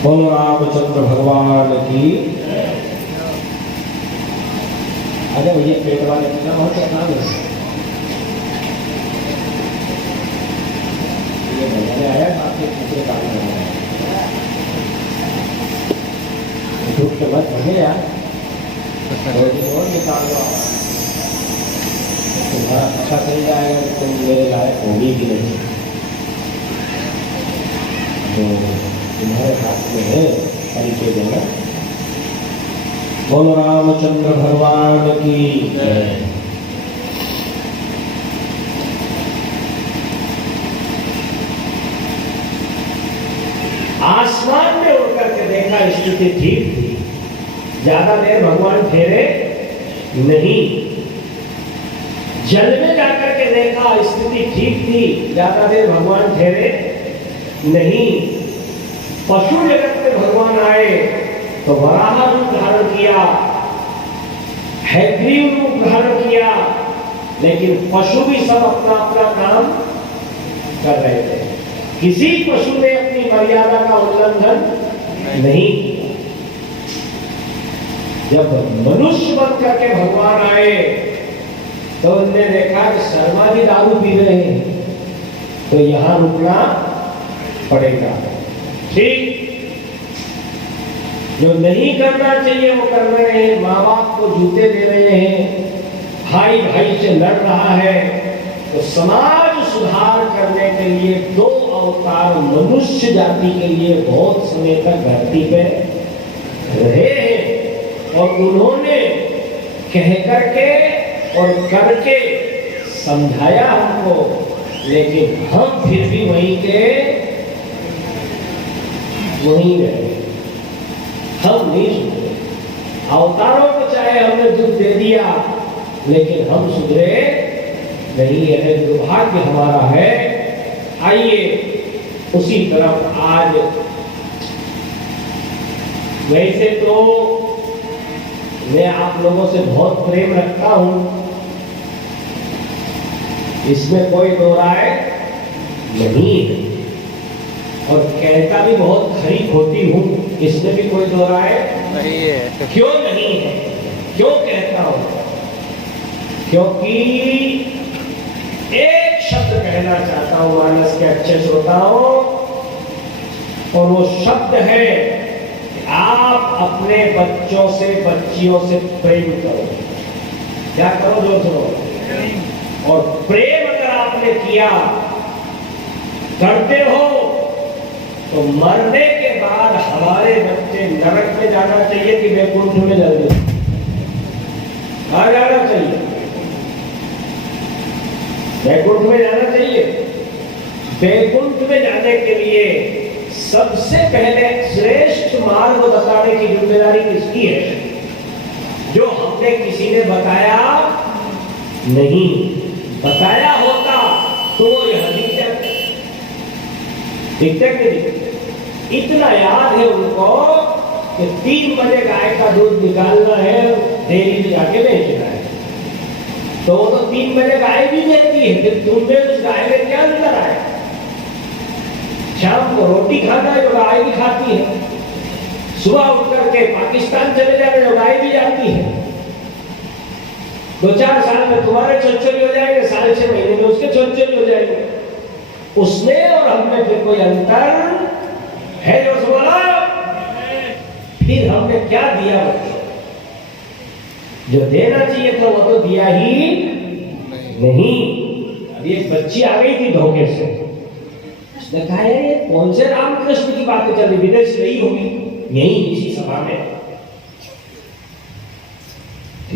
बोलो रामचंद्र भगवान की। अरे भैया पेट वाले का बहुत नाम है। ये भैया आया आपके दूसरे काम में धूप के बाद भगे यार और निकाल लो तुम्हारा अच्छा चल जाएगा कि तुम मेरे लायक होगी भी नहीं। तो तुम्हारे हाथ में है परिचय देना। बोलो रामचंद्र भगवान की जय। आसमान में उड़कर के देखा स्थिति ठीक थी, ज्यादा देर भगवान ठहरे नहीं। जल में जाकर के देखा स्थिति ठीक थी, ज्यादा देर भगवान ठहरे नहीं। पशु जगत में भगवान आए तो वराह रूप धारण किया, हैग्रीव रूप धारण किया, लेकिन पशु भी सब अपना अपना काम कर रहे थे। किसी पशु ने अपनी मर्यादा का उल्लंघन नहीं किया। जब मनुष्य बन करके भगवान आए तो उन्होंने देखा कि शर्मा जी दारू पी रहे हैं, तो यहां रुकना पड़ेगा। ठीक, जो नहीं करना चाहिए वो कर रहे हैं, माँ बाप को जूते दे रहे हैं, भाई भाई से लड़ रहा है, तो समाज सुधार करने के लिए दो अवतार मनुष्य जाति के लिए बहुत समय तक धरती पे रहे हैं और उन्होंने कह करके और करके समझाया हमको, लेकिन हम फिर भी वहीं के वहीं रहे। हम नहीं सुधरे। अवतारों को चाहे हमने दुख दे दिया, लेकिन हम सुधरे नहीं है। दुर्भाग्य हमारा है। आइए उसी तरफ आज। वैसे तो मैं आप लोगों से बहुत प्रेम रखता हूं, इसमें कोई दो राय नहीं है, और कहता भी बहुत खरी खोटी हूं, इसमें भी कोई दो राय नहीं है। क्यों नहीं है, क्यों कहता हूं? क्योंकि एक शब्द कहना चाहता हूं मानस के अच्छे श्रोताओं, और वो शब्द है कि आप अपने बच्चों से बच्चियों से प्रेम करो। क्या करो? जो सुनो। और प्रेम अगर आपने किया, करते हो, तो मरने के बाद हमारे बच्चे नरक में जाना चाहिए कि वैकुंठ में जाना? कहाँ जाना चाहिए? वैकुंठ में जाना चाहिए। वैकुंठ में जाने के लिए सबसे पहले श्रेष्ठ मार्ग बताने की जिम्मेदारी किसकी है? जो हमने किसी ने बताया नहीं। बताया होता तो यह दिखता नहीं। इतना याद है उनको कि 3 बजे गाय का दूध निकालना है, डेयरी में जाके बेचना है, तो वो तो 3 बजे गाय भी देती है, फिर तुमने उस गाय में क्या अंतर आया? शाम को रोटी खाना है जो गाय भी खाती है, सुबह उठ करके पाकिस्तान चले जाने जो गाय भी जाती है। 2-4 साल में तुम्हारे छोटे हो जाएंगे, 6.5 महीने में उसके छोटे हो जाएंगे। उसमें और हमने फिर कोई अंतर है? जो बोला, फिर हमने क्या दिया बच्चों? जो देना चाहिए तो वो तो दिया ही नहीं। अभी एक बच्ची आ गई थी धोखे से, उसने कहा ये कौन से रामकृष्ण की बातें चल रही, विदेश नहीं होगी, यही इसी सभा में।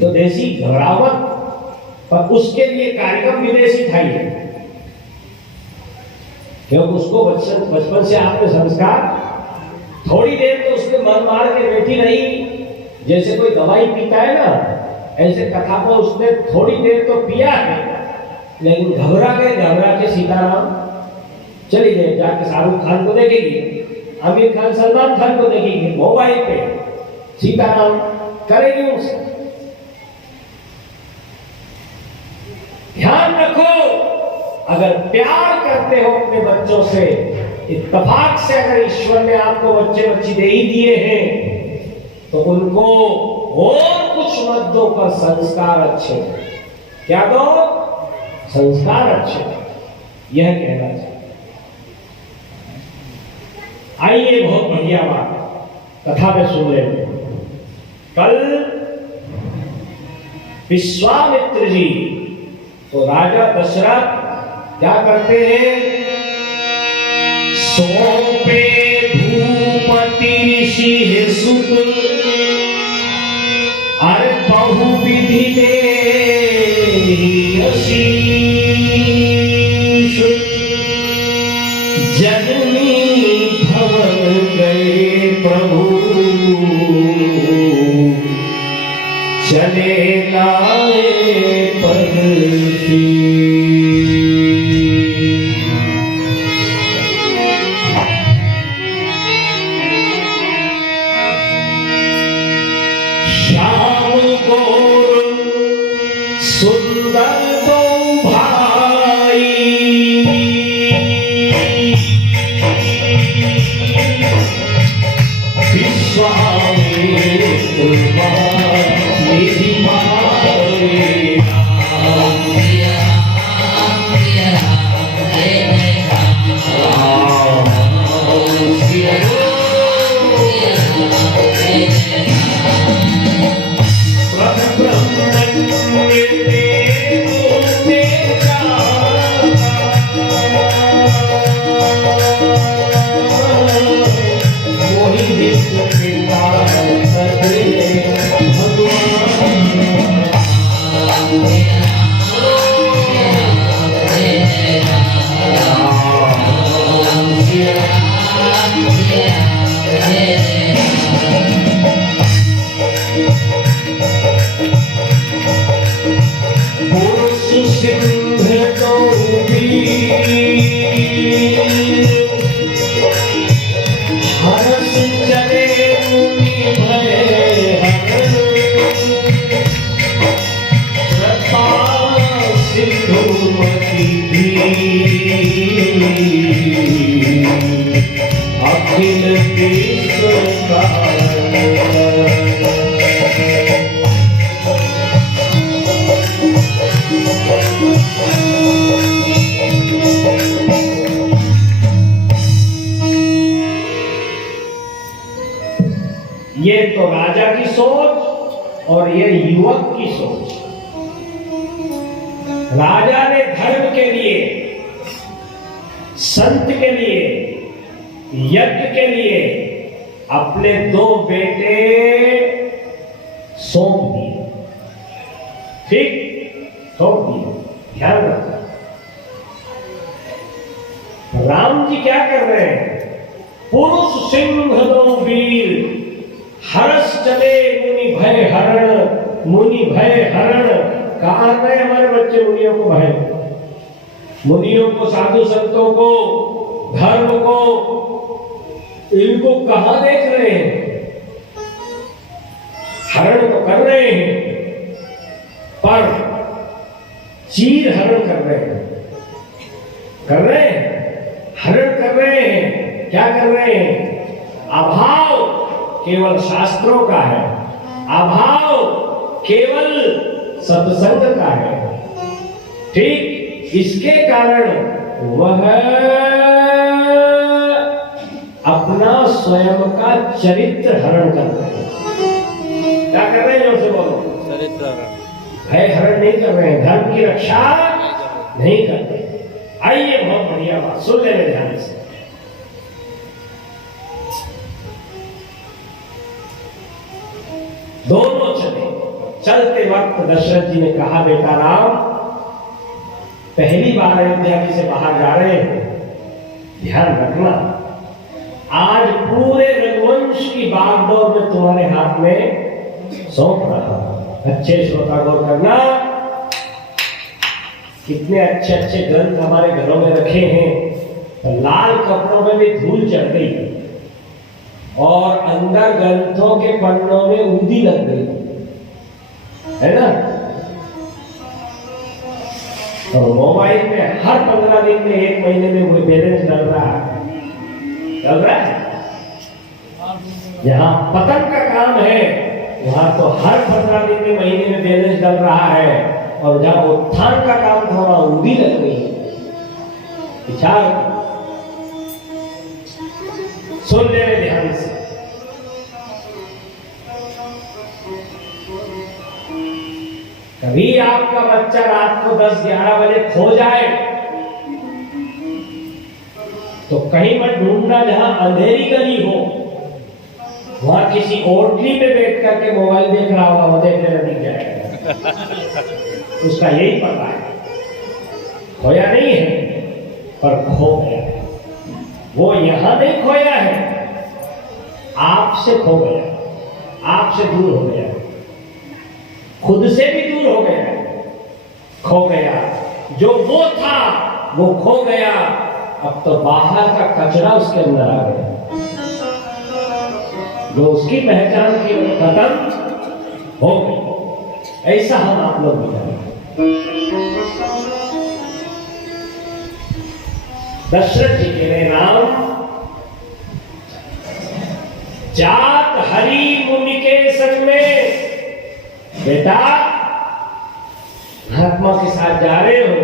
तो देसी घबरावट, पर उसके लिए कार्यक्रम विदेशी था ही, क्योंकि उसको बचपन से आपने संस्कार, थोड़ी देर तो उसने मन मार के बैठी रही, जैसे कोई दवाई पीता है ना, ऐसे कथा को उसने थोड़ी देर तो पिया है, लेकिन घबरा के सीताराम चली गई। जाके शाहरुख खान को देखेगी, आमिर खान सलमान खान को देखेगी, मोबाइल पे सीताराम करेगी उससे। ध्यान रखो, अगर प्यार करते हो अपने बच्चों से इत्तेफाक से अगर ईश्वर ने आपको बच्चे बच्ची दे ही दिए हैं तो उनको और कुछ मत दो, पर संस्कार अच्छे दो। क्या दो? संस्कार अच्छे दो, यह कहना चाहिए। आइए, बहुत बढ़िया बात, कथा में सुन लेते हैं। कल विश्वामित्र जी तो राजा दशरथ क्या करते हैं? सौंपे भूपति ऋषि सुत, अरे बहुविधि में आशीष, जननी भवन गए प्रभु, चले लाए पद ये तो राजा की सोच और ये युवक की सोच। राजा ने धर्म के लिए, संत के लिए, यज्ञ के लिए अपने 2 बेटे सौंप दिए। ठीक, सौंप दिए। ध्यान रखना, राम जी क्या कर रहे हैं? पुरुष सिंह दो वीर, हर्ष चले मुनि भय हरण, मुनि भय हरण। कहां गए हमारे बच्चे मुनियों को भय? मुनियों को, साधु संतों को, धर्म को, इनको कहां देख रहे हैं? हरण तो कर रहे हैं, पर चीर हरण कर रहे हैं। कर रहे हैं, हरण कर रहे हैं। क्या कर रहे हैं? अभाव केवल शास्त्रों का है, अभाव केवल सत्संग का है। ठीक, इसके कारण वह अपना स्वयं का चरित्र हरण कर रहे हैं। क्या कर रहे हैं? जोर से बोलो। चरित्र हरण। भय हरण नहीं कर रहे हैं, धर्म की रक्षा नहीं कर रहे। आइए, बहुत बढ़िया बात, सुन लेने ध्यान से। दोनों चले। चलते वक्त दशरथ जी ने कहा, बेटा राम, पहली बार अयोध्या से बाहर जा रहे हैं, ध्यान रखना, आज पूरे रघुवंश की बागडोर में तुम्हारे हाथ में सौंप रहा। अच्छे श्रोता गौर करना, कितने अच्छे अच्छे ग्रंथ हमारे घरों में रखे हैं, तो लाल कपड़ों में भी धूल चढ़ गई और अंदर ग्रंथों के पन्नों में ऊंधी लग गई, है ना? और मोबाइल में हर 15 दिन में, 1 महीने में वो बैलेंस डल रहा है। चल रहा है। जहां पतन का काम है वहां तो हर 15 दिन में, महीने में बैलेंस डल रहा है, और जहां उत्थान का काम था वहां ऊंधी लग रही है। विचार सुन ले ध्यान से। कभी आपका बच्चा रात को 10-11 बजे खो जाए तो कहीं मत ढूंढना जहां अंधेरी गली हो, वहां किसी ओटली में बैठ करके मोबाइल देख रहा होगा, वो देखने नहीं जाएगा। उसका यही पता है, खोया नहीं है पर खो गया है। वो यहां नहीं खोया है, आपसे खो गया, आपसे दूर हो गया, खुद से भी दूर हो गया, खो गया। जो वो था वो खो गया, अब तो बाहर का कचरा उसके अंदर आ गया। जो उसकी पहचान की खत्म हो गई। ऐसा हम आप लोग भी करें। दशरथ जी के राम जात हरि मुनि के संग में, बेटा महात्मा के साथ जा रहे हो,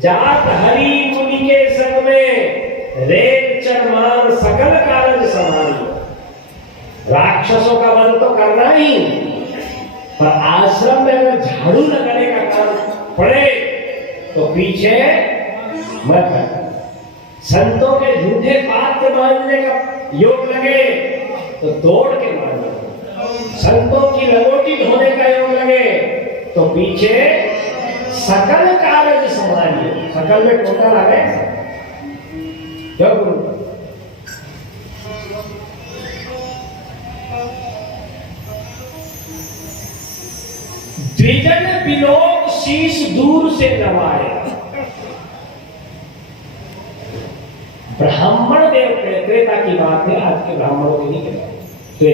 जात हरि मुनि के संग में रेत चरमान सकल कारज संभालियो। राक्षसों का वध तो करना ही, पर आश्रम में अगर झाड़ू लगाने का काम पड़े तो पीछे मत है। संतों के झूठे पात्र बांधने का योग लगे तो दौड़ के मारना, संतों की लंगोटी धोने का योग लगे तो पीछे सकल कारज संभालिए। सकल में टोटल आ गए। द्विजन बिलोक शीश दूर से नवाए। ब्राह्मण देव, त्रेता की बात है, आज के ब्राह्मणों की नहीं कहते।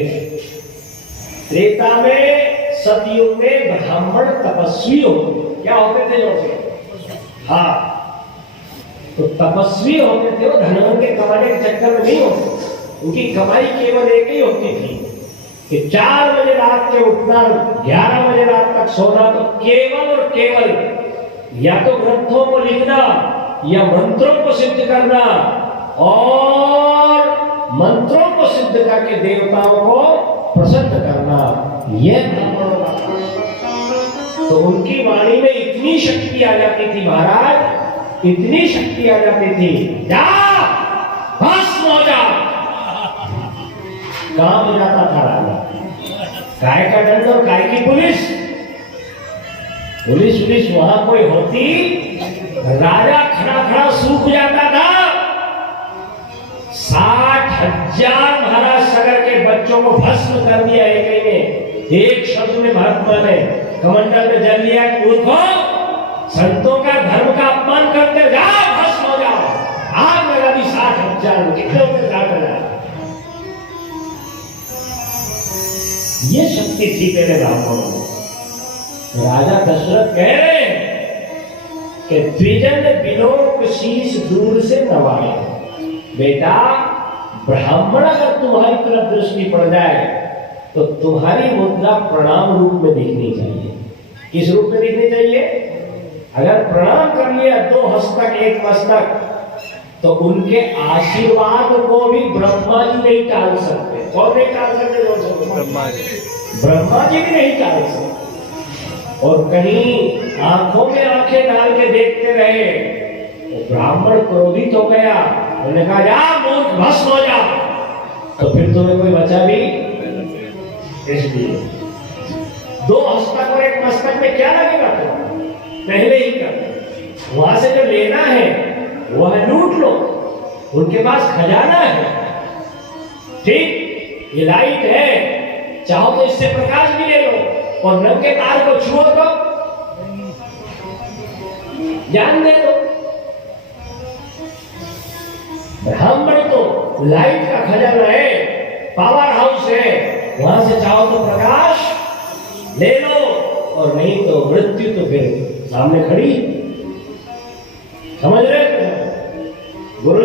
त्रेता में, सतयुग में ब्राह्मण तपस्वी होते। क्या होते थे जो? हाँ, तो तपस्वी होते थे। वो धनवन के कमाने के चक्कर में नहीं होते। उनकी कमाई केवल एक ही होती थी कि 4 बजे रात के उठना, 11 बजे रात तक सोना, तो केवल और केवल या तो ग्रंथों को लिखना या मंत्रों को सिद्ध करना, और मंत्रों को सिद्ध करके देवताओं को प्रसन्न करना, यह ब्राह्मणों का काम। तो उनकी वाणी में इतनी शक्ति आ जाती थी महाराज, इतनी शक्ति आ जाती थी, जा भस्म हो जा। काम हो जाता था राजा। काय का दंड और काय की पुलिस, पुलिस वहां कोई होती, राजा खड़ा खड़ा सूख जाता था। 60,000 महाराज सगर के बच्चों को भस्म कर दिया एक में, एक शब्द में महात्मा ने कमंडल में जल लिया। मूर्खो, संतों का धर्म का अपमान करते, जाओ भस्म हो जाओ। आग लगा दी 60,000, कितने होते? 60,000। ये शक्ति थी पहले ब्राह्मणों में। राजा दशरथ कह रहे हैं कि द्विजन बिलोक शीश दूर से नवाए। बेटा, ब्राह्मण अगर तुम्हारी तरफ दृष्टि पड़ जाए तो तुम्हारी मुद्रा प्रणाम रूप में दिखनी चाहिए। किस रूप में दिखनी चाहिए? अगर प्रणाम कर लिया 2 हस्तक 1 मस्तक, तो उनके आशीर्वाद को भी ब्रह्मा जी नहीं टाल सकते। कौन नहीं टाल सकते? ब्रह्मा जी भी नहीं टाल सकते। और कहीं आंखों में आंखें डाल के देखते रहे तो ब्राह्मण क्रोधित हो गया, उन्होंने कहा जा मूर्ख, भस्म हो जा। तो फिर तुम्हें कोई बचा भी? इसलिए 2 हस्तक और 1 मस्तक में क्या लगेगा? तो पहले ही कर, वहां से जो लेना है वह लूट लो, उनके पास खजाना है। ठीक, ये लाइट है, चाहो तो इससे प्रकाश भी ले लो, और नंगे तार को छुओ तो ज्ञान दे दो। ब्राह्मण तो लाइट का खजाना है, पावर हाउस है, वहां से चाहो तो प्रकाश ले लो, और नहीं तो मृत्यु तो फिर सामने खड़ी। समझ रहे?